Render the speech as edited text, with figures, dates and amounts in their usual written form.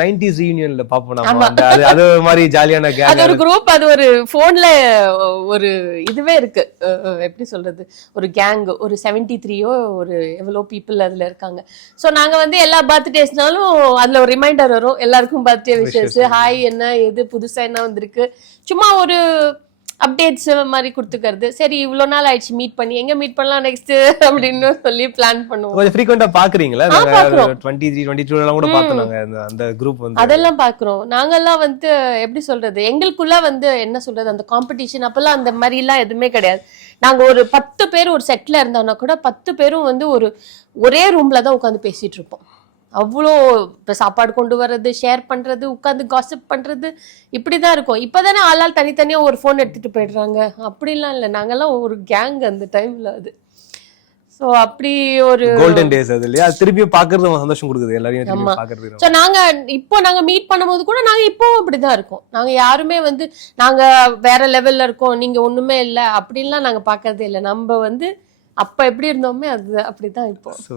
90s ரீயூனியன்ல பாப்போம் நம்ம. அது ஒரு மாதிரி ஜாலியான கேங். அது ஒரு குரூப், அது ஒரு போன்ல ஒரு இதுவே இருக்கு. எப்படி சொல்றது, ஒரு கேங், ஒரு 73 ஒரு எவ்வளோ பீப்புள் அதுல இருக்காங்க. சோ நாங்க வந்து எல்லா பர்த்டேஸ்னாலும் அதுல ஒரு ரிமைண்டர் வரும், எல்லாருக்கும் பர்த்டே விஷஸ், ஹாய் என்ன எது புதுசா என்ன வந்திருக்கு, சும்மா ஒரு அப்டேட்ஸ் மாதிரி கொடுத்துக்கிறது. சரி இவ்வளவு நாள் ஆயிடுச்சு மீட் பண்ணி, எங்க மீட் பண்ணலாம் நெக்ஸ்ட் அப்படின்னு சொல்லி பிளான் பண்ணுவோம். கொஞ்சம் ஃப்ரீக்வெண்டா பாக்குறீங்களா? 23 22 எல்லாம் கூட பார்த்தோம் நாங்க அந்த குரூப் வந்து. அதெல்லாம் பாக்குறோம். நாங்கெல்லாம் வந்து எப்படி சொல்றது, எங்களுக்குள்ள வந்து என்ன சொல்றது, அந்த காம்படிஷன் அப்பெல்லாம் அந்த மாதிரி எல்லாம் எதுவுமே கிடையாது. நாங்க ஒரு 10 பேர் ஒரு செட்ல இருந்தோம்னா கூட 10 பேரும் வந்து ஒரே ரூம்ல தான் உட்காந்து பேசிட்டு இருப்போம். அவ்வளோ இப்போ சாப்பாடு கொண்டு வர்றது, ஷேர் பண்றது, உட்காந்து காசிப் பண்றது, இப்படிதான் இருக்கும். இப்பதானே ஆளால் தனித்தனியா ஒரு போன் எடுத்துட்டு போயிடுறாங்க. அப்படிலாம் இல்லை, நாங்கெல்லாம் ஒரு கேங் அந்த டைம்ல. அது சோ அப்படி ஒரு கோல்டன் டேஸ் அது இல்லையா? திருப்பியும் பாக்குறது சந்தோஷம் கொடுக்குது எல்லாரையும் பாக்குறது. சோ நாங்க மீட் பண்ணும்போது கூட நாங்க இப்பவும் அப்படிதான் இருக்கோம். நாங்க யாருமே வந்து நாங்க வேற லெவல்ல இருக்கோம், நீங்க ஒண்ணுமே இல்லை அப்படின்லாம் நாங்க பாக்குறதே இல்லை. நம்ம வந்து அப்ப எப்படி இருந்தோமே அது அப்படிதான் இப்போ.